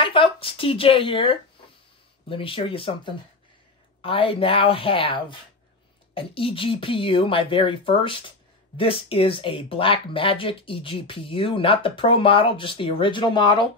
Hi folks, TJ here. Let me show you something. I now have an eGPU, my very first. This is a Blackmagic eGPU, not the Pro model, just the original model.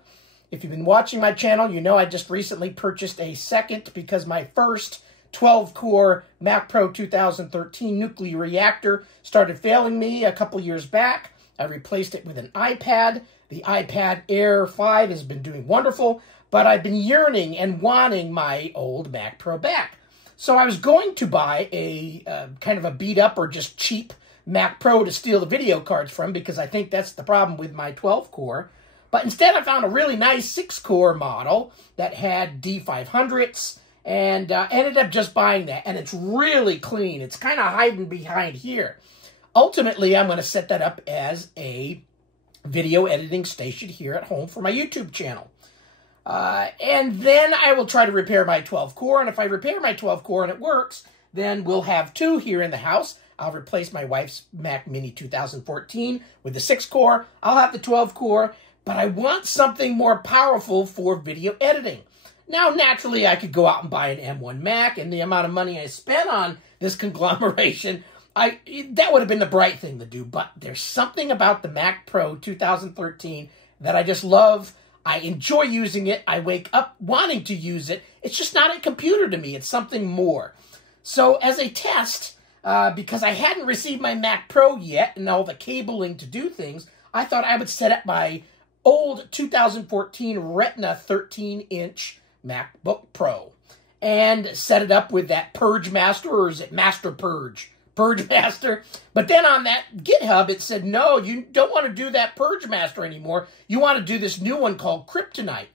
If you've been watching my channel, you know I just recently purchased a second because my first 12-core Mac Pro 2013 Nuclear Reactor started failing me a couple years back. I replaced it with an iPad. The iPad Air 5 has been doing wonderful, but I've been yearning and wanting my old Mac Pro back. So I was going to buy a kind of a beat-up or just cheap Mac Pro to steal the video cards from because I think that's the problem with my 12-core. But instead I found a really nice 6-core model that had D500s and ended up just buying that. And it's really clean. It's kind of hiding behind here. Ultimately, I'm going to set that up as a video editing station here at home for my YouTube channel. And then I will try to repair my 12-core. And if I repair my 12-core and it works, then we'll have two here in the house. I'll replace my wife's Mac Mini 2014 with the 6-core. I'll have the 12-core, but I want something more powerful for video editing. Now, naturally, I could go out and buy an M1 Mac, and the amount of money I spent on this conglomeration, that would have been the bright thing to do. But there's something about the Mac Pro 2013 that I just love. I enjoy using it. I wake up wanting to use it. It's just not a computer to me. It's something more. So as a test, because I hadn't received my Mac Pro yet and all the cabling to do things, I thought I would set up my old 2014 Retina 13-inch MacBook Pro and set it up with that Purge Master, or is it Master Purge? Purge Master. But then on that GitHub, it said, no, you don't want to do that Purge Master anymore. You want to do this new one called Kryptonite.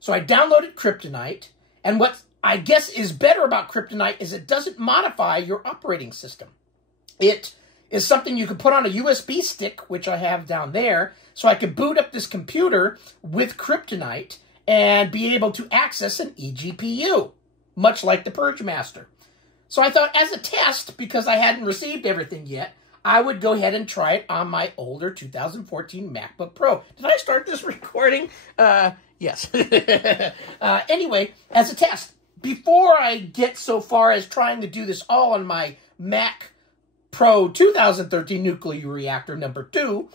So I downloaded Kryptonite, and what I guess is better about Kryptonite is it doesn't modify your operating system. It is something you can put on a USB stick, which I have down there, so I can boot up this computer with Kryptonite and be able to access an eGPU, much like the Purge Master. So I thought, as a test, because I hadn't received everything yet, I would go ahead and try it on my older 2014 MacBook Pro. Did I start this recording? Yes. Anyway, as a test, before I get so far as trying to do this all on my Mac Pro 2013 Nuclear Reactor number 2,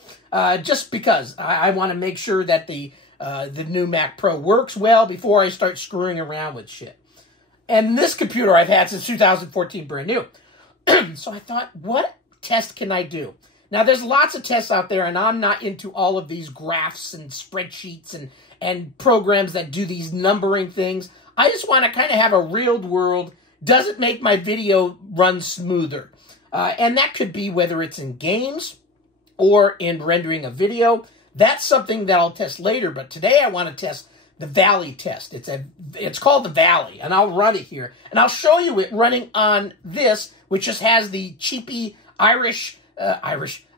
just because I want to make sure that the new Mac Pro works well before I start screwing around with shit. And this computer I've had since 2014, brand new. So I thought, what test can I do? Now, there's lots of tests out there, and I'm not into all of these graphs and spreadsheets and programs that do these numbering things. I just want to kind of have a real-world, does it make my video run smoother? And that could be whether it's in games or in rendering a video. That's something that I'll test later, but today I want to test the Valley test. It's called the Valley, and I'll run it here. And I'll show you it running on this, which just has the cheapy Iris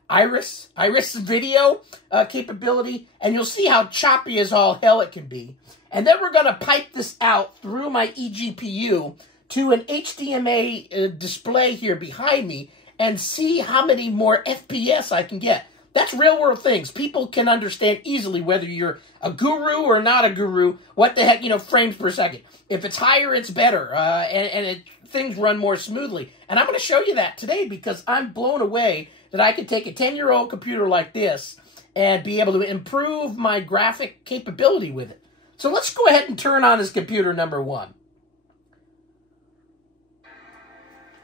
video capability, and you'll see how choppy as all hell it can be. And then we're going to pipe this out through my eGPU to an HDMI display here behind me and see how many more FPS I can get. That's real-world things. People can understand easily whether you're a guru or not a guru, what the heck, frames per second. If it's higher, it's better, and things run more smoothly. And I'm going to show you that today because I'm blown away that I could take a 10-year-old computer like this and be able to improve my graphic capability with it. So let's go ahead and turn on this computer number 1.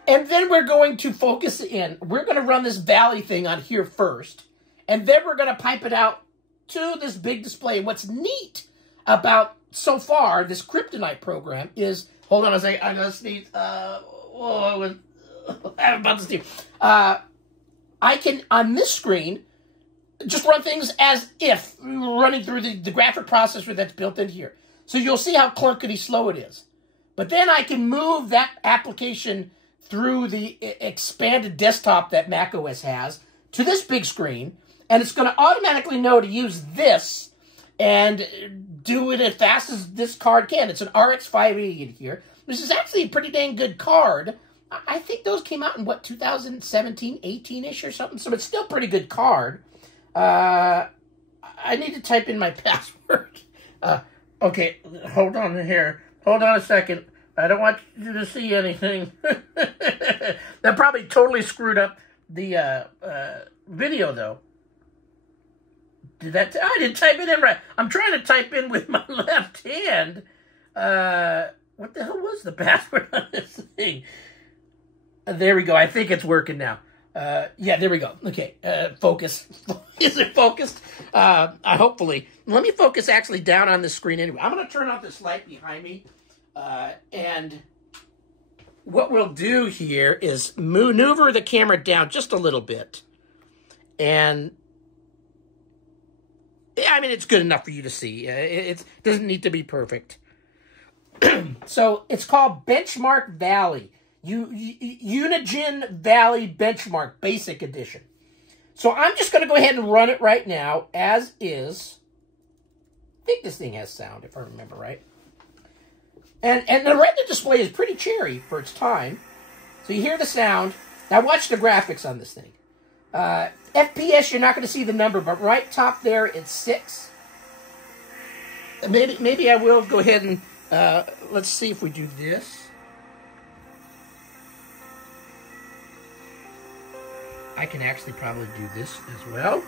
And then we're going to focus in. We're going to run this Valley thing on here first. And then we're going to pipe it out to this big display. What's neat about, so far, this Kryptonite program is... Hold on a second. I'm going to sneeze. I'm about to sneeze. I can, on this screen, just run things as if running through the graphic processor that's built in here. So you'll see how clunkety slow it is. But then I can move that application through the expanded desktop that macOS has to this big screen, and it's going to automatically know to use this and do it as fast as this card can. It's an RX 580 in here. This is actually a pretty dang good card. I think those came out in, what, 2017, 18-ish or something? So it's still a pretty good card. I need to type in my password. Okay, hold on here. Hold on a second. I don't want you to see anything. That probably totally screwed up the video, though. I didn't type it in right. I'm trying to type in with my left hand. What the hell was the password on this thing? There we go. I think it's working now. Yeah, there we go. Okay, focus. Is it focused? Hopefully. Let me focus actually down on the screen anyway. I'm going to turn off this light behind me. And what we'll do here is maneuver the camera down just a little bit. And, yeah, I mean, it's good enough for you to see. It doesn't need to be perfect. So, it's called Benchmark Valley. Unigine Valley Benchmark Basic Edition. So I'm just going to go ahead and run it right now, as is. I think this thing has sound, if I remember right. And the Retina display is pretty cherry for its time. So you hear the sound. Now watch the graphics on this thing. FPS, you're not going to see the number, but right top there, it's 6. Maybe I will go ahead and, let's see if we do this. I can actually probably do this as well.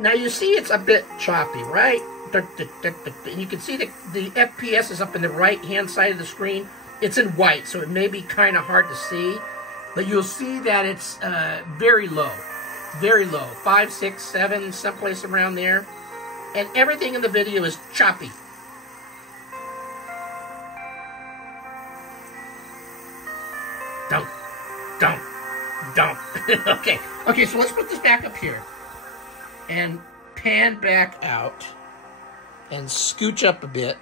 Now you see it's a bit choppy, right? And you can see the FPS is up in the right-hand side of the screen. It's in white, so it may be kind of hard to see. But you'll see that it's very low. Very low. 5, 6, 7, someplace around there. And everything in the video is choppy. Don't. Okay, so let's put this back up here. And pan back out. And scooch up a bit.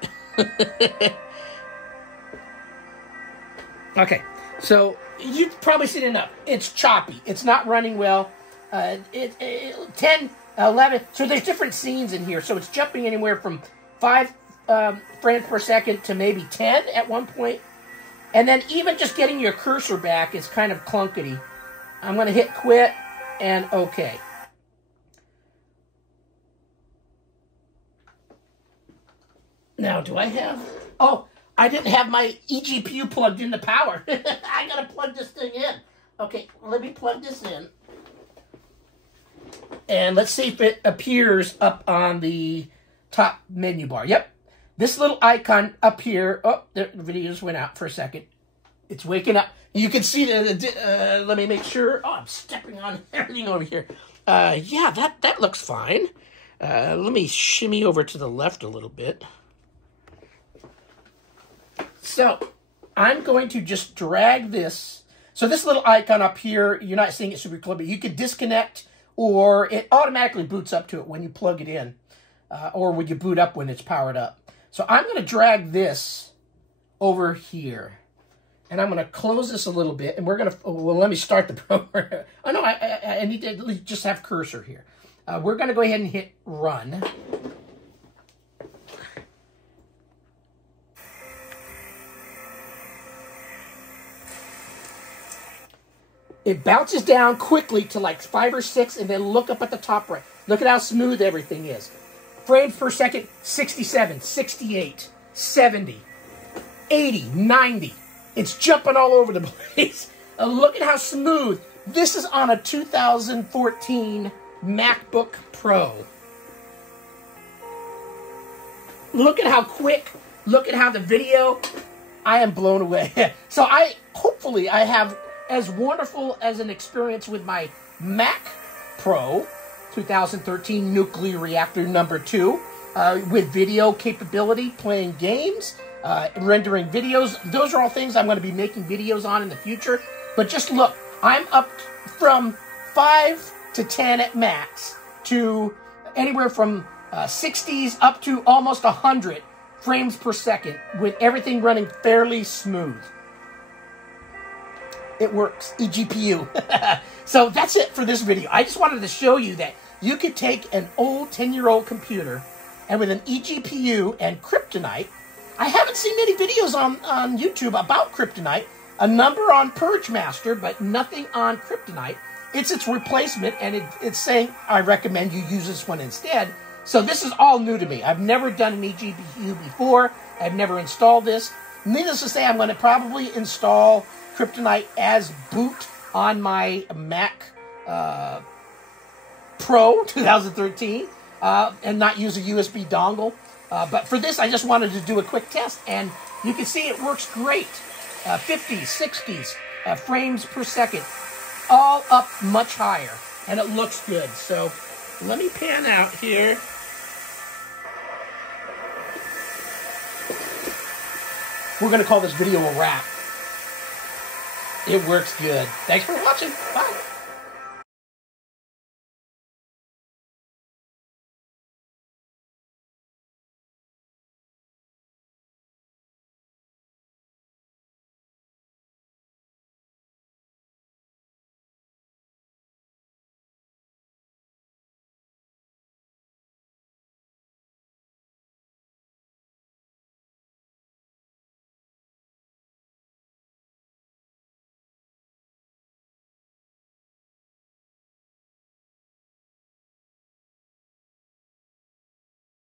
Okay, so you've probably seen enough. It's choppy. It's not running well. 10, 11. So there's different scenes in here. So it's jumping anywhere from 5 frames per second to maybe 10 at one point. And then even just getting your cursor back is kind of clunkety. I'm going to hit quit and OK. Now, do I have... Oh, I didn't have my eGPU plugged into power. I got to plug this thing in. Okay, let me plug this in. And let's see if it appears up on the top menu bar. Yep. This little icon up here. Oh, the video just went out for a second. It's waking up. You can see the let me make sure. Oh, I'm stepping on everything over here. Yeah, that looks fine. Let me shimmy over to the left a little bit. So, I'm going to just drag this. So this little icon up here, you're not seeing it super clear, but you could disconnect, or it automatically boots up to it when you plug it in, or when you boot up when it's powered up. So I'm going to drag this over here, and I'm going to close this a little bit, and we're going to, well, let me start the program. Oh, no, I need to at least just have cursor here. We're going to go ahead and hit run. It bounces down quickly to like 5 or 6, and then look up at the top right. Look at how smooth everything is. Frames per second, 67, 68, 70, 80, 90. It's jumping all over the place. Look at how smooth. This is on a 2014 MacBook Pro. Look at how quick. Look at how the video. I am blown away. So hopefully I have as wonderful as an experience with my Mac Pro 2013 Nuclear Reactor number 2 with video capability, playing games, rendering videos. Those are all things I'm going to be making videos on in the future. But just look, I'm up from 5 to 10 at max to anywhere from 60s up to almost 100 frames per second with everything running fairly smooth. It works. eGPU. So that's it for this video. I just wanted to show you that you could take an old 10-year-old computer and with an eGPU and kryptonite. I haven't seen any videos on YouTube about kryptonite. A number on Purge Master, but nothing on kryptonite. It's its replacement, and it's saying, I recommend you use this one instead. So this is all new to me. I've never done an eGPU before. I've never installed this. Needless to say, I'm going to probably install Kryptonite as boot on my Mac Pro 2013 and not use a USB dongle. But for this, I just wanted to do a quick test, and you can see it works great. 50s, 60s frames per second, all up much higher, and it looks good. So let me pan out here. We're going to call this video a wrap. It works good. Thanks for watching. Bye.